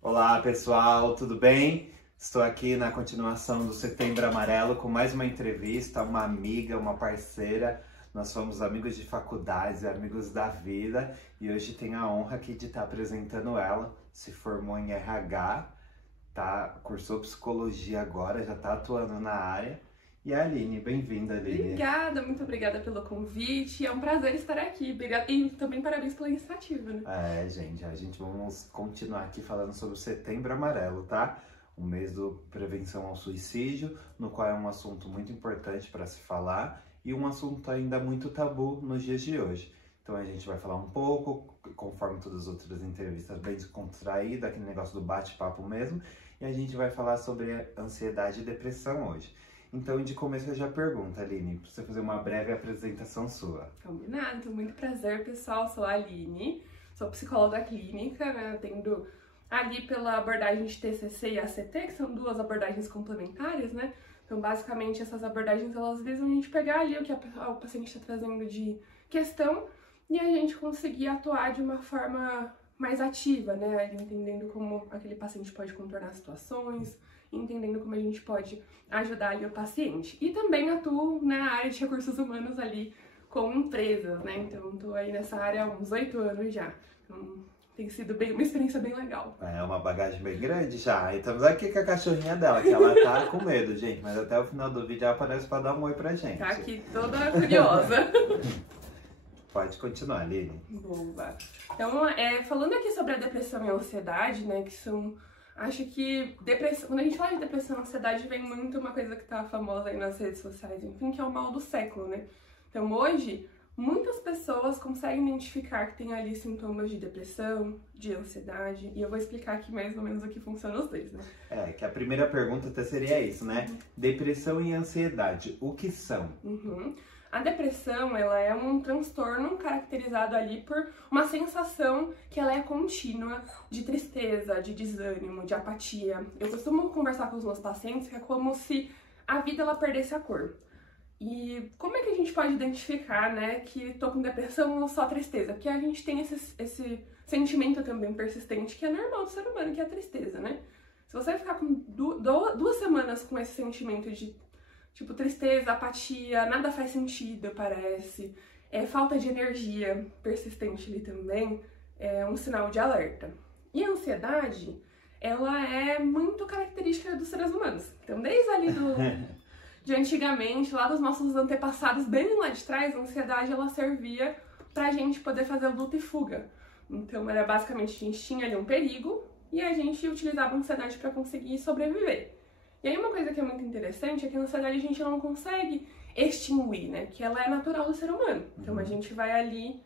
Olá pessoal, tudo bem? Estou aqui na continuação do Setembro Amarelo com mais uma entrevista, uma amiga, uma parceira. Nós somos amigos de faculdade, amigos da vida e hoje tenho a honra aqui de estar apresentando ela. Se formou em RH, cursou psicologia agora, já está atuando na área. E a Aline, bem-vinda, Aline. Obrigada, muito obrigada pelo convite. É um prazer estar aqui. Obrigada. E também parabéns pela iniciativa, né? Gente, a gente vamos continuar aqui falando sobre o Setembro Amarelo, tá? O mês do prevenção ao suicídio, no qual é um assunto muito importante para se falar e um assunto ainda muito tabu nos dias de hoje. Então a gente vai falar um pouco, conforme todas as outras entrevistas, bem descontraída, aquele negócio do bate-papo mesmo, e a gente vai falar sobre ansiedade e depressão hoje. Então, de começo, eu já pergunto, Aline, para você fazer uma breve apresentação sua. Combinado, então, muito prazer, pessoal. Sou a Aline, sou psicóloga clínica, né? Atendo ali pela abordagem de TCC e ACT, que são duas abordagens complementares, né? Então, basicamente, essas abordagens, elas visam a gente pegar ali o que o paciente está trazendo de questão e a gente conseguir atuar de uma forma mais ativa, né? Entendendo como aquele paciente pode contornar situações, entendendo como a gente pode ajudar ali o paciente. E também atuo na área de recursos humanos ali com empresas, né? Então, estou aí nessa área há uns 8 anos já. Então, tem sido uma experiência bem legal. É uma bagagem bem grande já. E estamos aqui com a cachorrinha dela, que ela tá com medo, gente. Mas até o final do vídeo ela aparece para dar um oi pra gente. Tá aqui toda curiosa. Pode continuar, Aline. Boa. Então, falando aqui sobre a depressão e a ansiedade, né, que são... Acho que quando a gente fala de depressão e ansiedade, vem muito uma coisa que tá famosa aí nas redes sociais, enfim, que é o mal do século, né? Então, hoje, muitas pessoas conseguem identificar que tem ali sintomas de depressão, de ansiedade, e eu vou explicar aqui mais ou menos o que funciona os dois, né? Que a primeira pergunta até seria isso, né? Depressão e ansiedade, o que são? A depressão, ela é um transtorno caracterizado ali por uma sensação que ela é contínua de tristeza, de desânimo, de apatia. Eu costumo conversar com os meus pacientes que é como se a vida ela perdesse a cor. E como é que a gente pode identificar, né, que tô com depressão ou só tristeza? Porque a gente tem esse sentimento também persistente que é normal do ser humano, que é a tristeza, né? Se você ficar com 2 semanas com esse sentimento de tipo, tristeza, apatia, nada faz sentido, parece. Falta de energia persistente ali também é um sinal de alerta. E a ansiedade, ela é muito característica dos seres humanos. Então, desde ali de antigamente, lá dos nossos antepassados, bem lá de trás, a ansiedade, ela servia pra gente poder fazer luta e fuga. Então, era basicamente, a gente tinha ali um perigo e a gente utilizava a ansiedade pra conseguir sobreviver. E aí uma coisa que é muito interessante é que a ansiedade a gente não consegue extinguir, né? Que ela é natural do ser humano. Então a gente vai ali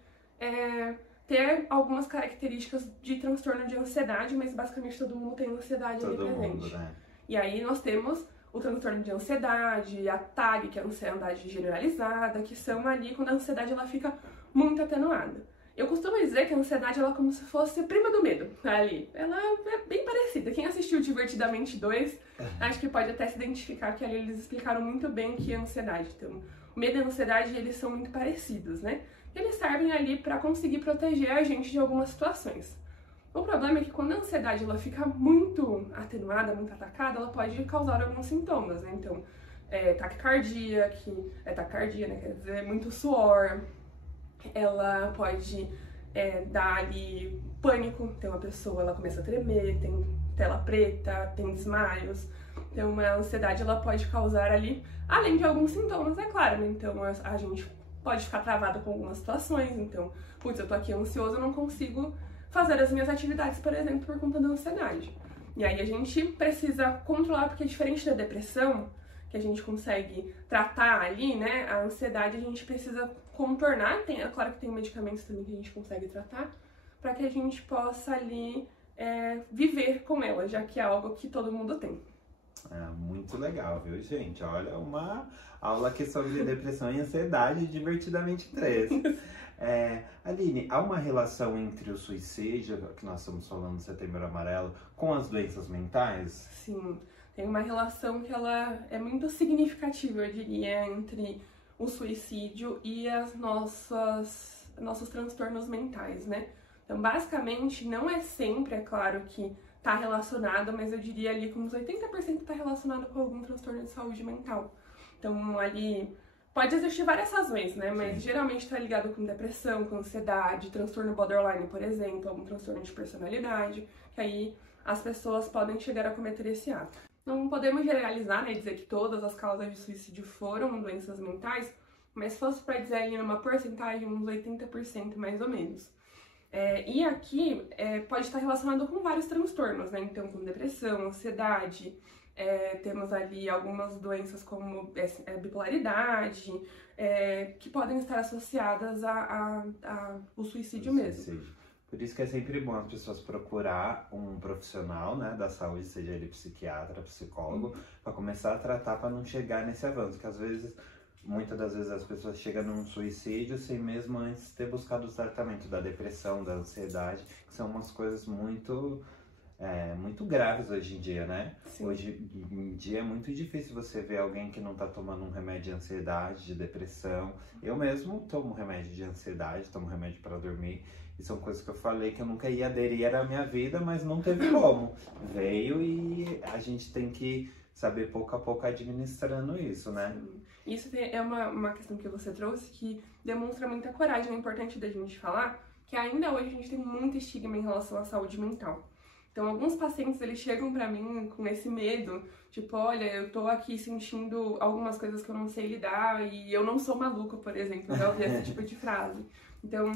ter algumas características de transtorno de ansiedade, mas basicamente todo mundo tem ansiedade ali presente. Né? E aí nós temos o transtorno de ansiedade, a TAG, que é a ansiedade generalizada, que são ali quando a ansiedade ela fica muito atenuada. Eu costumo dizer que a ansiedade ela é como se fosse prima do medo ali. Ela é bem parecida. Quem assistiu Divertidamente 2, acho que pode até se identificar que ali eles explicaram muito bem o que é ansiedade. Então, o medo e a ansiedade, eles são muito parecidos, né? Eles servem ali para conseguir proteger a gente de algumas situações. O problema é que quando a ansiedade ela fica muito atenuada, muito atacada, ela pode causar alguns sintomas, né? Então, taquicardia, né? Quer dizer, muito suor. Ela pode dar ali pânico, então a pessoa ela começa a tremer, tem tela preta, tem desmaios. Então a ansiedade ela pode causar ali, além de alguns sintomas, é claro, né? Então a gente pode ficar travada com algumas situações, então, putz, eu tô aqui ansioso, eu não consigo fazer as minhas atividades, por exemplo, por conta da ansiedade. E aí a gente precisa controlar, porque diferente da depressão, que a gente consegue tratar ali, né, a ansiedade a gente precisa contornar, é claro que tem medicamentos também que a gente consegue tratar, para que a gente possa ali viver com ela, já que é algo que todo mundo tem. Muito legal, viu, gente? Olha, uma aula aqui sobre depressão e ansiedade, Divertidamente 3. Aline, há uma relação entre o suicídio, que nós estamos falando no Setembro Amarelo, com as doenças mentais? Sim, tem uma relação que ela é muito significativa, eu diria, entre o suicídio e nossos transtornos mentais, né? Então, basicamente, não é sempre, é claro, que tá relacionado, mas eu diria ali que uns 80% tá relacionado com algum transtorno de saúde mental. Então, ali pode existir várias razões, né? Mas geralmente tá ligado com depressão, com ansiedade, transtorno borderline, por exemplo, algum transtorno de personalidade, que aí as pessoas podem chegar a cometer esse ato. Não podemos generalizar, né, dizer que todas as causas de suicídio foram doenças mentais, mas se fosse para dizer ali numa porcentagem, uns 80% mais ou menos. E aqui pode estar relacionado com vários transtornos, né? Então, com depressão, ansiedade, temos ali algumas doenças como bipolaridade, que podem estar associadas ao suicídio mesmo. Por isso que é sempre bom as pessoas procurar um profissional, né, da saúde, seja ele psiquiatra, psicólogo, para começar a tratar, para não chegar nesse avanço, que às vezes, muitas das vezes as pessoas chegam num suicídio sem mesmo antes ter buscado o tratamento da depressão, da ansiedade, que são umas coisas muito graves hoje em dia, né? Sim. Hoje em dia é muito difícil você ver alguém que não tá tomando um remédio de ansiedade, de depressão. Eu mesmo tomo remédio de ansiedade, tomo remédio para dormir. E são coisas que eu falei que eu nunca ia aderir à minha vida, mas não teve como. Veio e a gente tem que saber pouco a pouco administrando isso, né? Sim. Isso é uma questão que você trouxe que demonstra muita coragem. É importante da gente falar que ainda hoje a gente tem muito estigma em relação à saúde mental. Então, alguns pacientes, eles chegam pra mim com esse medo, tipo, olha, eu tô aqui sentindo algumas coisas que eu não sei lidar e eu não sou maluca, por exemplo, eu já ouvi esse tipo de frase. Então,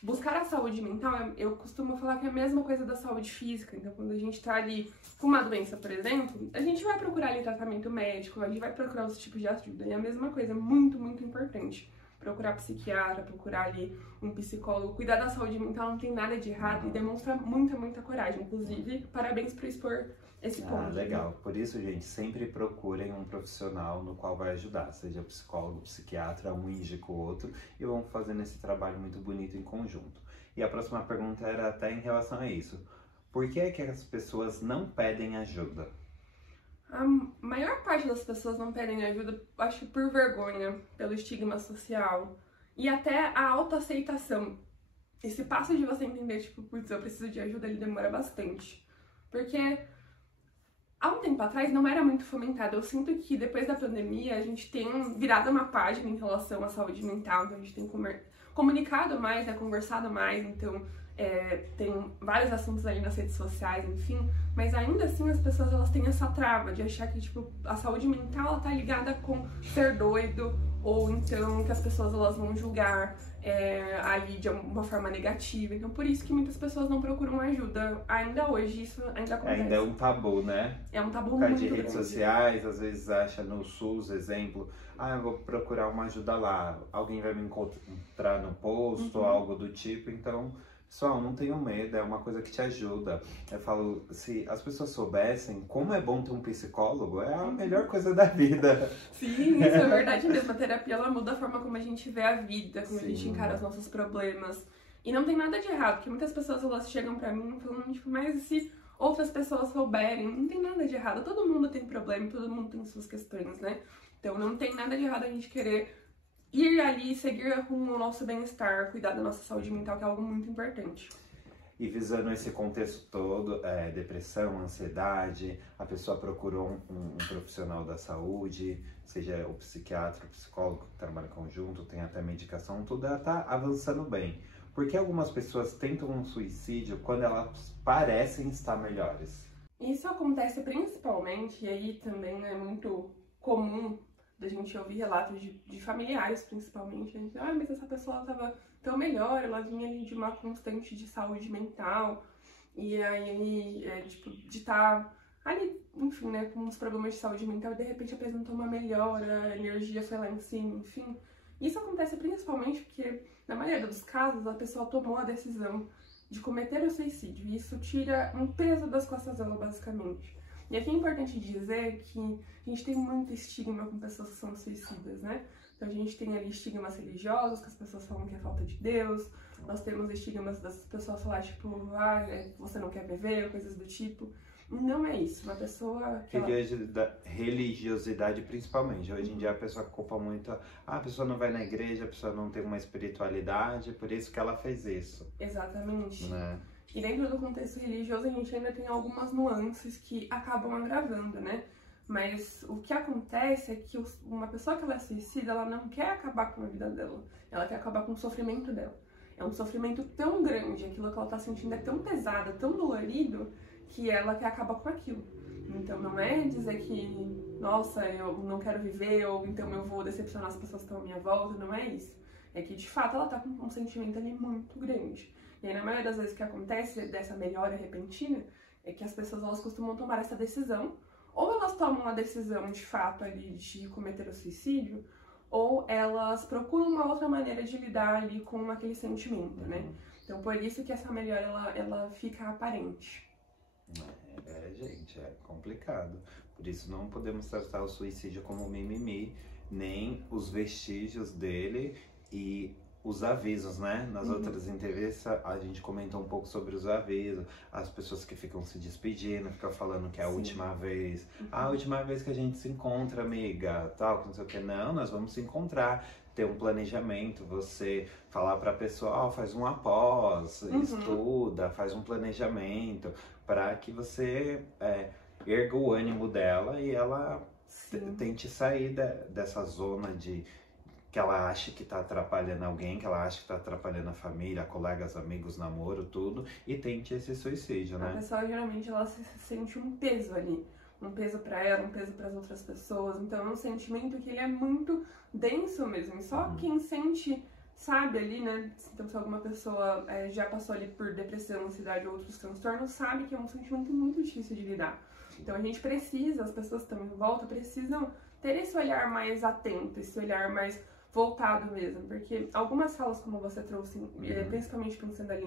buscar a saúde mental, eu costumo falar que é a mesma coisa da saúde física. Então, quando a gente tá ali com uma doença, por exemplo, a gente vai procurar ali tratamento médico, a gente vai procurar os tipos de ajuda. E a mesma coisa, é muito, muito importante. Procurar psiquiatra, procurar ali um psicólogo. Cuidar da saúde mental não tem nada de errado e demonstra muita, muita coragem. Inclusive, parabéns por expor esse ponto. Legal. Por isso, gente, sempre procurem um profissional no qual vai ajudar. Seja psicólogo, psiquiatra, um indica o outro. E vamos fazendo esse trabalho muito bonito em conjunto. E a próxima pergunta era até em relação a isso. Por que é que as pessoas não pedem ajuda? A maior parte das pessoas não pedem ajuda, acho que por vergonha, pelo estigma social e até a autoaceitação. Esse passo de você entender, tipo, putz, eu preciso de ajuda, ele demora bastante. Porque há um tempo atrás não era muito fomentado. Eu sinto que depois da pandemia a gente tem virado uma página em relação à saúde mental, então a gente tem comunicado mais, né, conversado mais, então tem vários assuntos ali nas redes sociais, enfim, mas ainda assim as pessoas elas têm essa trava de achar que tipo, a saúde mental ela tá ligada com ser doido, ou então que as pessoas elas vão julgar ali de uma forma negativa. Então por isso que muitas pessoas não procuram ajuda. Ainda hoje isso ainda acontece. Ainda é um tabu, né? É um tabu muito grande. Por causa de redes sociais, às vezes acha no SUS, exemplo, eu vou procurar uma ajuda lá, alguém vai me encontrar no posto, ou algo do tipo, então... Pessoal, não tenham medo, é uma coisa que te ajuda. Eu falo, se as pessoas soubessem como é bom ter um psicólogo, é a melhor coisa da vida. Sim, isso é verdade mesmo. A terapia, ela muda a forma como a gente vê a vida, como a gente encara os nossos problemas. E não tem nada de errado, porque muitas pessoas, elas chegam pra mim falando, tipo, mas se outras pessoas souberem, não tem nada de errado. Todo mundo tem problema, todo mundo tem suas questões, né? Então não tem nada de errado a gente querer ir ali, seguir rumo ao nosso bem-estar, cuidar da nossa saúde mental, que é algo muito importante. E visando esse contexto todo, depressão, ansiedade, a pessoa procurou um profissional da saúde, seja o psiquiatra, o psicólogo que trabalha conjunto, tem até medicação, tudo ela tá avançando bem. Por que algumas pessoas tentam um suicídio quando elas parecem estar melhores? Isso acontece principalmente, e aí também é muito comum da gente ouvir relatos de familiares, principalmente. A gente, mas essa pessoa estava tão melhor, ela vinha ali de uma constante de saúde mental, e aí, tipo, de estar ali, enfim, né, com uns problemas de saúde mental, e de repente apresentou uma melhora, a energia foi lá em cima, enfim. Isso acontece principalmente porque, na maioria dos casos, a pessoa tomou a decisão de cometer o suicídio, e isso tira um peso das costas dela, basicamente. E aqui é importante dizer que a gente tem muito estigma com pessoas que são suicidas, né? Então a gente tem ali estigmas religiosos, que as pessoas falam que é falta de Deus. Nós temos estigmas das pessoas falar, tipo, você não quer viver, coisas do tipo. Não é isso. Uma pessoa que religiosidade principalmente. Hoje em dia a pessoa culpa muito, a pessoa não vai na igreja, a pessoa não tem uma espiritualidade, por isso que ela fez isso. Exatamente. Né? E dentro do contexto religioso a gente ainda tem algumas nuances que acabam agravando, né? Mas o que acontece é que uma pessoa que ela é suicida, ela não quer acabar com a vida dela. Ela quer acabar com o sofrimento dela. É um sofrimento tão grande, aquilo que ela tá sentindo é tão pesado, tão dolorido, que ela quer acabar com aquilo. Então não é dizer que, nossa, eu não quero viver, ou então eu vou decepcionar as pessoas que estão à minha volta, não é isso. É que de fato ela tá com um sentimento ali muito grande. E aí na maioria das vezes o que acontece dessa melhora repentina é que as pessoas elas costumam tomar essa decisão, ou elas tomam a decisão de fato ali de cometer o suicídio, ou elas procuram uma outra maneira de lidar ali com aquele sentimento, né? Então por isso que essa melhora ela fica aparente. Gente, é complicado. Por isso não podemos tratar o suicídio como mimimi, nem os vestígios dele e os avisos, né? Nas outras entrevistas a gente comentou um pouco sobre os avisos, as pessoas que ficam se despedindo, ficam falando que é a última vez, a última vez que a gente se encontra, amiga, tal, não sei o que. Não, nós vamos se encontrar, ter um planejamento, você falar pra pessoa, faz um após, estuda, faz um planejamento, para que você erga o ânimo dela e ela tente sair dessa zona de que ela acha que tá atrapalhando alguém, que ela acha que tá atrapalhando a família, colegas, amigos, namoro, tudo, e tente esse suicídio, né? A pessoa geralmente ela se sente um peso ali, um peso pra ela, um peso pras outras pessoas, então é um sentimento que ele é muito denso mesmo, e só quem sente sabe ali, né, então se alguma pessoa já passou ali por depressão, ansiedade ou outros transtornos, sabe que é um sentimento muito difícil de lidar. Então a gente precisa, as pessoas que estão em volta precisam ter esse olhar mais atento, esse olhar mais voltado mesmo, porque algumas falas, como você trouxe, principalmente pensando ali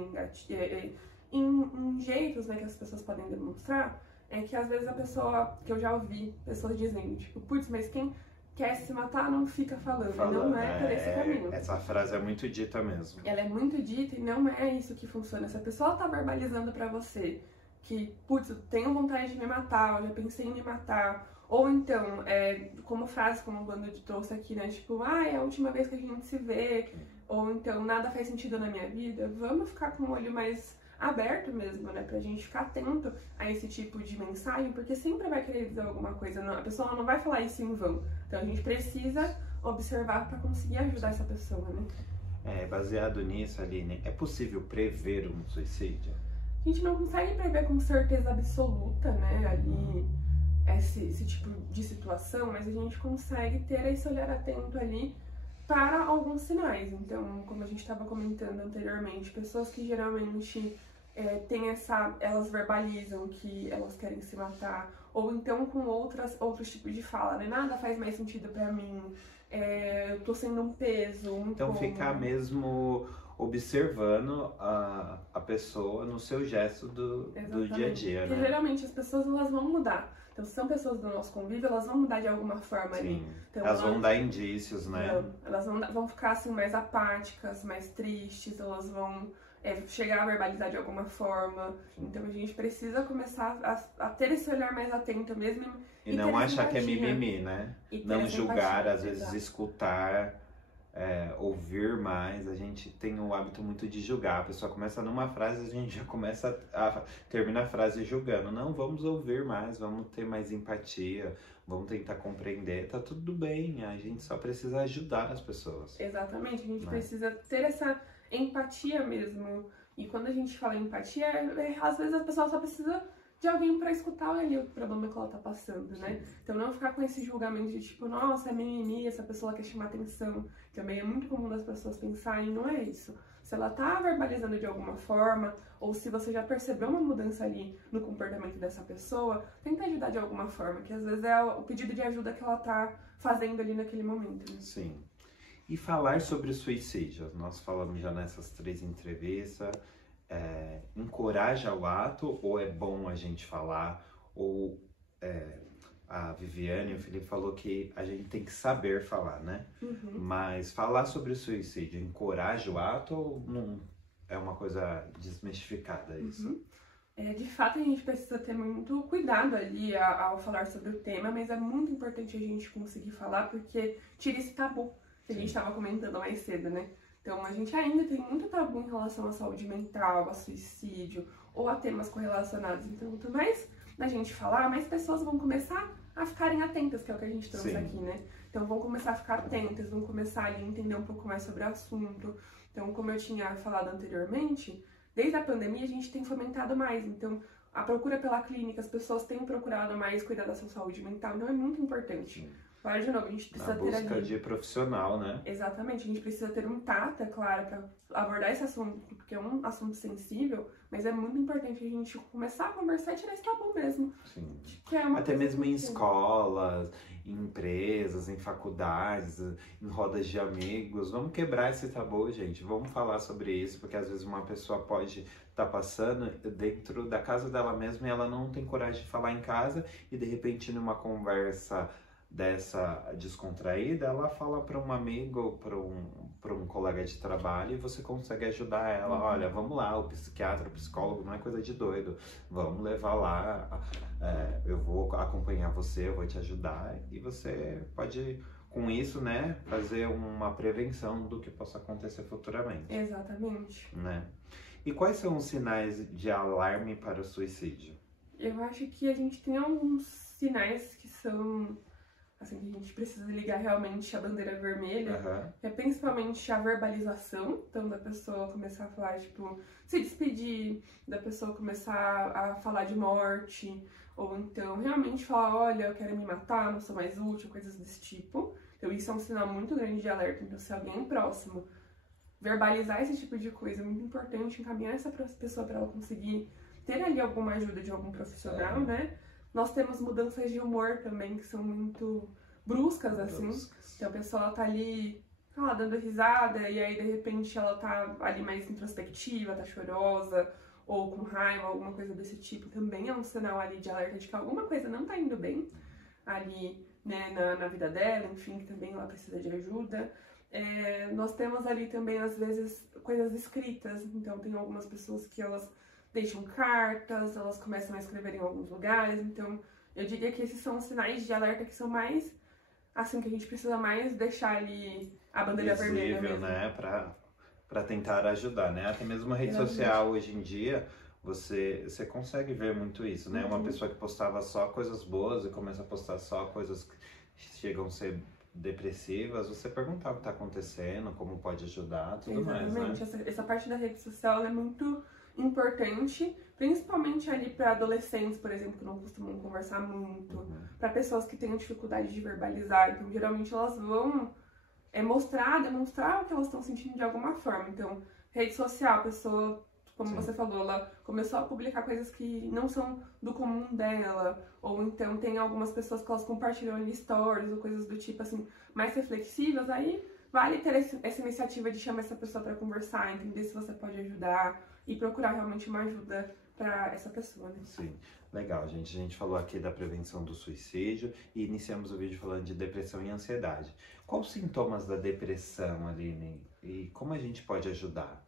em jeitos, né, que as pessoas podem demonstrar, é que às vezes a pessoa, que eu já ouvi pessoas dizendo, tipo, putz, mas quem quer se matar não fica falando, não é por esse caminho. Essa frase é muito dita mesmo. Ela é muito dita e não é isso que funciona. Se a pessoa tá verbalizando pra você que, putz, eu tenho vontade de me matar, eu já pensei em me matar, ou então, como frase, como o Bando trouxe aqui, né, tipo, é a última vez que a gente se vê, ou então, nada faz sentido na minha vida, vamos ficar com o olho mais aberto mesmo, né, pra gente ficar atento a esse tipo de mensagem, porque sempre vai querer dizer alguma coisa, a pessoa não vai falar isso em vão, então a gente precisa observar pra conseguir ajudar essa pessoa, né. Baseado nisso, Aline, é possível prever um suicídio? A gente não consegue prever com certeza absoluta, né, ali, esse tipo de situação, mas a gente consegue ter esse olhar atento ali para alguns sinais. Então, como a gente estava comentando anteriormente, pessoas que geralmente elas verbalizam que elas querem se matar, ou então com outros tipos de fala, né? Nada faz mais sentido pra mim, eu tô sendo um peso, Então ficar mesmo observando a pessoa no seu gesto do dia a dia, porque né? geralmente as pessoas elas vão mudar. Então, se são pessoas do nosso convívio, elas vão mudar de alguma forma ali. Então, elas vão dar indícios, né? Elas vão ficar assim mais apáticas, mais tristes, elas vão chegar a verbalizar de alguma forma. Então a gente precisa começar a ter esse olhar mais atento mesmo. E não achar que é mimimi, né? Não julgar, às vezes exato. Escutar, ouvir mais. A gente tem o hábito muito de julgar. A pessoa começa numa frase, a gente já começa termina a frase julgando. Não, vamos ouvir mais, vamos ter mais empatia, vamos tentar compreender. Tá tudo bem, a gente só precisa ajudar as pessoas. Exatamente, a gente precisa ter essa empatia mesmo. E quando a gente fala em empatia, às vezes a pessoa só precisa de alguém pra escutar ali o problema que ela tá passando, né? Então não ficar com esse julgamento de tipo, nossa, é mimimi, essa pessoa quer chamar atenção. Também é muito comum das pessoas pensarem, não é isso. Se ela tá verbalizando de alguma forma, ou se você já percebeu uma mudança ali no comportamento dessa pessoa, tenta ajudar de alguma forma, que às vezes é o pedido de ajuda que ela tá fazendo ali naquele momento, né? Sim. E falar sobre suicídio, nós falamos já nessas 3 entrevistas, encoraja o ato ou é bom a gente falar? Ou a Viviane e o Felipe falou que a gente tem que saber falar, né? Mas falar sobre o suicídio encoraja o ato ou não é uma coisa desmistificada isso? De fato, a gente precisa ter muito cuidado ali ao falar sobre o tema, mas é muito importante a gente conseguir falar porque tira esse tabu que a gente estava comentando mais cedo, né? Então, a gente ainda tem muito tabu em relação à saúde mental, a suicídio ou a temas correlacionados. Então, quanto mais a gente falar, mais pessoas vão começar a ficarem atentas, que é o que a gente trouxe aqui, né? Então, vão começar a ficar atentas, vão começar ali a entender um pouco mais sobre o assunto. Então, como eu tinha falado anteriormente, desde a pandemia a gente tem fomentado mais. Então, a procura pela clínica, as pessoas têm procurado mais cuidar da sua saúde mental. Então, é muito importante. Claro, de novo, a gente precisa ter ali... busca de profissional, né? Exatamente, a gente precisa ter um tato, é claro, para abordar esse assunto, porque é um assunto sensível, mas é muito importante a gente começar a conversar e tirar esse tabu mesmo. Sim. Que é Até mesmo em escolas, em empresas, em faculdades, em rodas de amigos. Vamos quebrar esse tabu, gente. Vamos falar sobre isso, porque às vezes uma pessoa pode estar passando dentro da casa dela mesma e ela não tem coragem de falar em casa e de repente numa conversa dessa descontraída, ela fala para um amigo, para um colega de trabalho e você consegue ajudar ela. Olha, vamos lá, o psiquiatra, o psicólogo não é coisa de doido, vamos levar lá, eu vou acompanhar você, eu vou te ajudar e você pode, com isso, né, fazer uma prevenção do que possa acontecer futuramente. Exatamente. Né? E quais são os sinais de alarme para o suicídio? Eu acho que a gente tem alguns sinais que são... assim, que a gente precisa ligar realmente a bandeira vermelha, que é principalmente a verbalização, então da pessoa começar a falar, tipo, se despedir, da pessoa começar a falar de morte, ou então realmente falar, olha, eu quero me matar, não sou mais útil, coisas desse tipo. Então isso é um sinal muito grande de alerta, então se alguém próximo verbalizar esse tipo de coisa é muito importante, encaminhar essa pessoa para ela conseguir ter ali alguma ajuda de algum profissional, né? Nós temos mudanças de humor também, que são muito bruscas, assim. Então a pessoa tá ali, dando risada, e aí de repente ela tá ali mais introspectiva, tá chorosa, ou com raiva, alguma coisa desse tipo. Também é um sinal ali de alerta de que alguma coisa não tá indo bem ali, né, na vida dela, enfim, que também ela precisa de ajuda. Nós temos ali também, às vezes, coisas escritas. Então tem algumas pessoas que elas deixam cartas, elas começam a escrever em alguns lugares, então eu diria que esses são os sinais de alerta que são mais, assim, que a gente precisa mais deixar ali a bandeira vermelha mesmo. Né, pra tentar ajudar, né, até mesmo a rede social hoje em dia, você consegue ver muito isso, né, uma pessoa que postava só coisas boas e começa a postar só coisas que chegam a ser depressivas, você perguntar o que tá acontecendo, como pode ajudar, tudo mais, né. Exatamente, essa parte da rede social é muito importante, principalmente ali para adolescentes, por exemplo, que não costumam conversar muito, para pessoas que têm dificuldade de verbalizar. Então, geralmente elas vão demonstrar o que elas estão sentindo de alguma forma. Então, rede social, a pessoa, como você falou, ela começou a publicar coisas que não são do comum dela, ou então tem algumas pessoas que elas compartilham em stories ou coisas do tipo assim, mais reflexivas, aí vale ter essa iniciativa de chamar essa pessoa para conversar, entender se você pode ajudar e procurar realmente uma ajuda para essa pessoa, né? Sim, legal, gente. A gente falou aqui da prevenção do suicídio e iniciamos o vídeo falando de depressão e ansiedade. Quais os sintomas da depressão, Aline? E como a gente pode ajudar?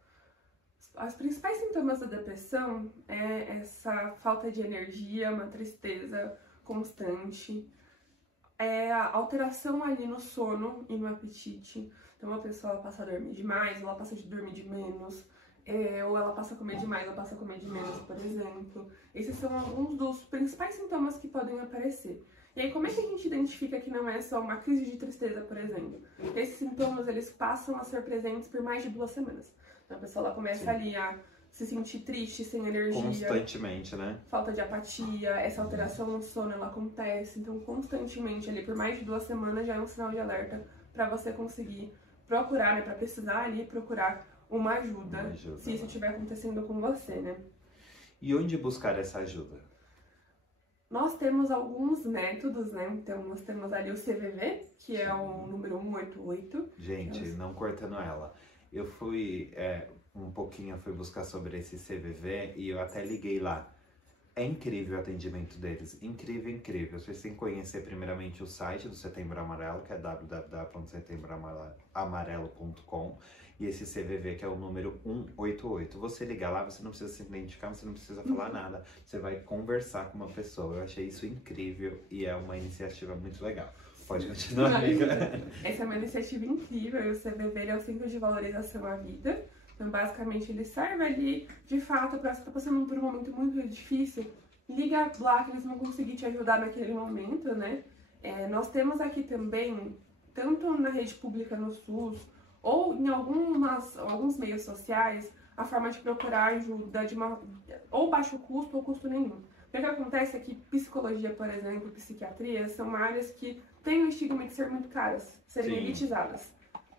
Os principais sintomas da depressão é essa falta de energia, uma tristeza constante, a alteração ali no sono e no apetite. Então a pessoa passa a dormir demais, ou ela passa de dormir de menos, ou ela passa a comer demais, ou passa a comer de menos, por exemplo. Esses são alguns dos principais sintomas que podem aparecer. E aí, como é que a gente identifica que não é só uma crise de tristeza, por exemplo? Esses sintomas, eles passam a ser presentes por mais de 2 semanas. Então a pessoa ela começa ali a se sentir triste, sem energia. Constantemente, né? Falta de apatia, essa alteração no sono, ela acontece. Então, constantemente, ali por mais de 2 semanas, já é um sinal de alerta para você conseguir procurar, né? Para precisar ali procurar uma ajuda, se isso estiver acontecendo com você, né? E onde buscar essa ajuda? Nós temos alguns métodos, né? Então, nós temos ali o CVV, que é o número 188. Gente, não cortando ela. Eu fui, fui buscar sobre esse CVV e eu até liguei lá. é incrível o atendimento deles, incrível, incrível. Vocês têm que conhecer primeiramente o site do Setembro Amarelo, que é www.setembroamarelo.com, e esse CVV, que é o número 188. Você liga lá, você não precisa se identificar, você não precisa falar nada, você vai conversar com uma pessoa. Eu achei isso incrível e é uma iniciativa muito legal. Pode continuar, amiga. Essa é uma iniciativa incrível, e o CVV é o Centro de Valorização à Vida. Então, basicamente, ele serve ali, de fato, para você estar passando por um momento muito difícil, liga lá que eles vão conseguir te ajudar naquele momento, né? Nós temos aqui também, tanto na rede pública no SUS, ou em alguns meios sociais, a forma de procurar ajuda ou baixo custo ou custo nenhum. O que acontece é que psicologia, por exemplo, psiquiatria, são áreas que têm o estigma de ser muito caras, serem elitizadas.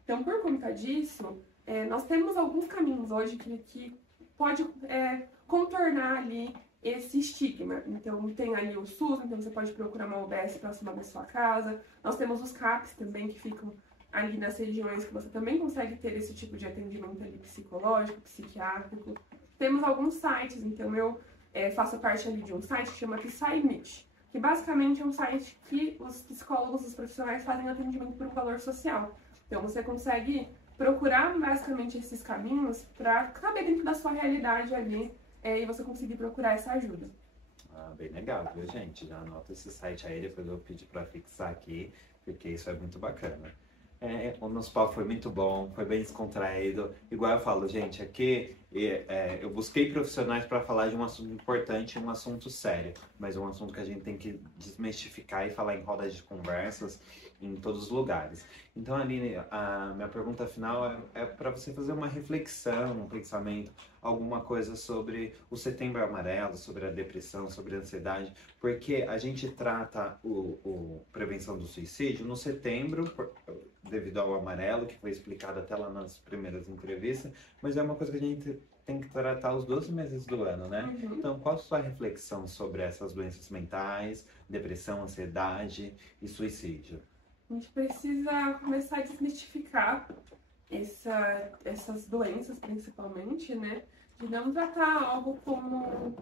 Então, por conta disso, nós temos alguns caminhos hoje que pode contornar ali esse estigma. Então, tem ali o SUS, então você pode procurar uma UBS próxima da sua casa. Nós temos os CAPs também, que ficam ali nas regiões que você também consegue ter esse tipo de atendimento ali psicológico, psiquiátrico. Temos alguns sites, então eu faço parte ali de um site que chama PsyMit, que basicamente é um site que os psicólogos, os profissionais fazem atendimento por um valor social. Então, você consegue procurar basicamente esses caminhos para caber dentro da sua realidade ali e você conseguir procurar essa ajuda. Ah, bem legal, viu, gente? Já anota esse site aí, depois eu pedi para fixar aqui, porque isso é muito bacana. O nosso papo foi muito bom, foi bem descontraído. Igual eu falo, gente, aqui eu busquei profissionais para falar de um assunto importante, um assunto sério, mas um assunto que a gente tem que desmistificar e falar em rodas de conversas em todos os lugares. Então, Aline, a minha pergunta final é para você fazer uma reflexão, um pensamento, alguma coisa sobre o Setembro Amarelo, sobre a depressão, sobre a ansiedade, porque a gente trata prevenção do suicídio no setembro, devido ao amarelo, que foi explicado até lá nas primeiras entrevistas, mas é uma coisa que a gente tem que tratar os 12 meses do ano, né? Uhum. Então, qual a sua reflexão sobre essas doenças mentais, depressão, ansiedade e suicídio? A gente precisa começar a desmistificar essas doenças, principalmente, né? De não tratar algo como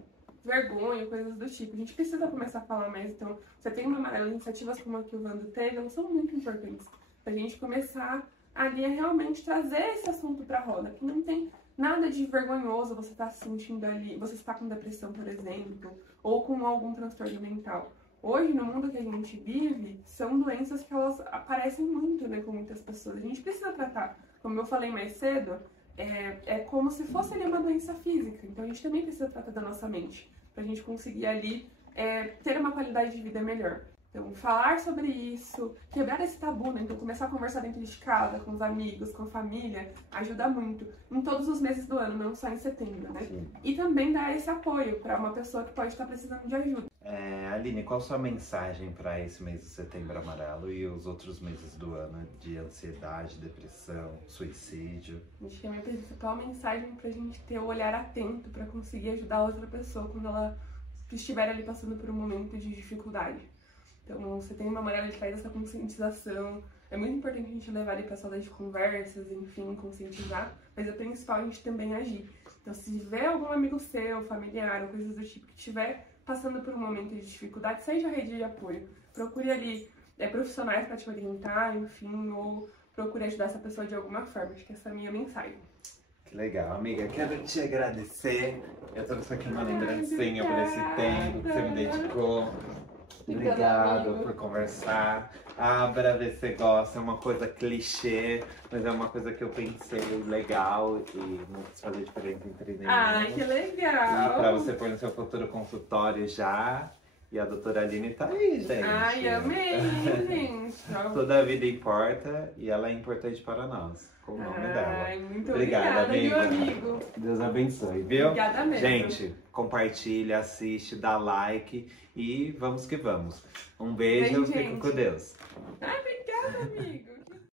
vergonha, coisas do tipo. A gente precisa começar a falar mais. Então, você tem uma amarela, iniciativas como a que o Vando teve, elas são muito importantes. Pra gente começar ali a realmente trazer esse assunto pra roda, que não tem nada de vergonhoso você tá se sentindo ali, você está com depressão, por exemplo, ou com algum transtorno mental. Hoje, no mundo que a gente vive, são doenças que elas aparecem muito, né, com muitas pessoas. A gente precisa tratar. Como eu falei mais cedo, é como se fosse ali uma doença física. Então, a gente também precisa tratar da nossa mente, pra gente conseguir ali ter uma qualidade de vida melhor. Então, falar sobre isso, quebrar esse tabu, né? Então, começar a conversar dentro de casa, com os amigos, com a família, ajuda muito. Em todos os meses do ano, não só em setembro, né? Sim. E também dar esse apoio para uma pessoa que pode estar precisando de ajuda. Aline, qual a sua mensagem para esse mês de Setembro Amarelo e os outros meses do ano de ansiedade, depressão, suicídio? Acho que a minha principal mensagem pra gente ter o olhar atento para conseguir ajudar a outra pessoa quando ela estiver ali passando por um momento de dificuldade. Então, você tem uma Amarelo, ele faz essa conscientização. É muito importante a gente levar ele para salas de conversas, enfim, conscientizar. Mas o principal é a gente também agir. Então, se tiver algum amigo seu, familiar, ou coisas do tipo que estiver passando por um momento de dificuldade, seja a rede de apoio. Procure ali profissionais para te orientar, enfim, ou procure ajudar essa pessoa de alguma forma. Acho que essa é a minha mensagem. Que legal, amiga. Quero te agradecer. Eu trouxe aqui uma lembrancinha por esse tempo que você me dedicou. Obrigado por conversar. Abra, ver se você gosta. É uma coisa clichê, mas é uma coisa que eu pensei legal e não quis fazer diferença entre nenhum. Ai, que legal! E pra você pôr no seu futuro consultório já. E a doutora Aline tá aí, gente. Ai, amei, gente! Toda a vida importa e ela é importante para nós, com o nome dela. Ai, muito obrigada, meu amigo. Deus abençoe, viu? Obrigada mesmo. Gente, compartilha, assiste, dá like e vamos que vamos. Um beijo, fico com Deus. Ai, obrigada, amigo.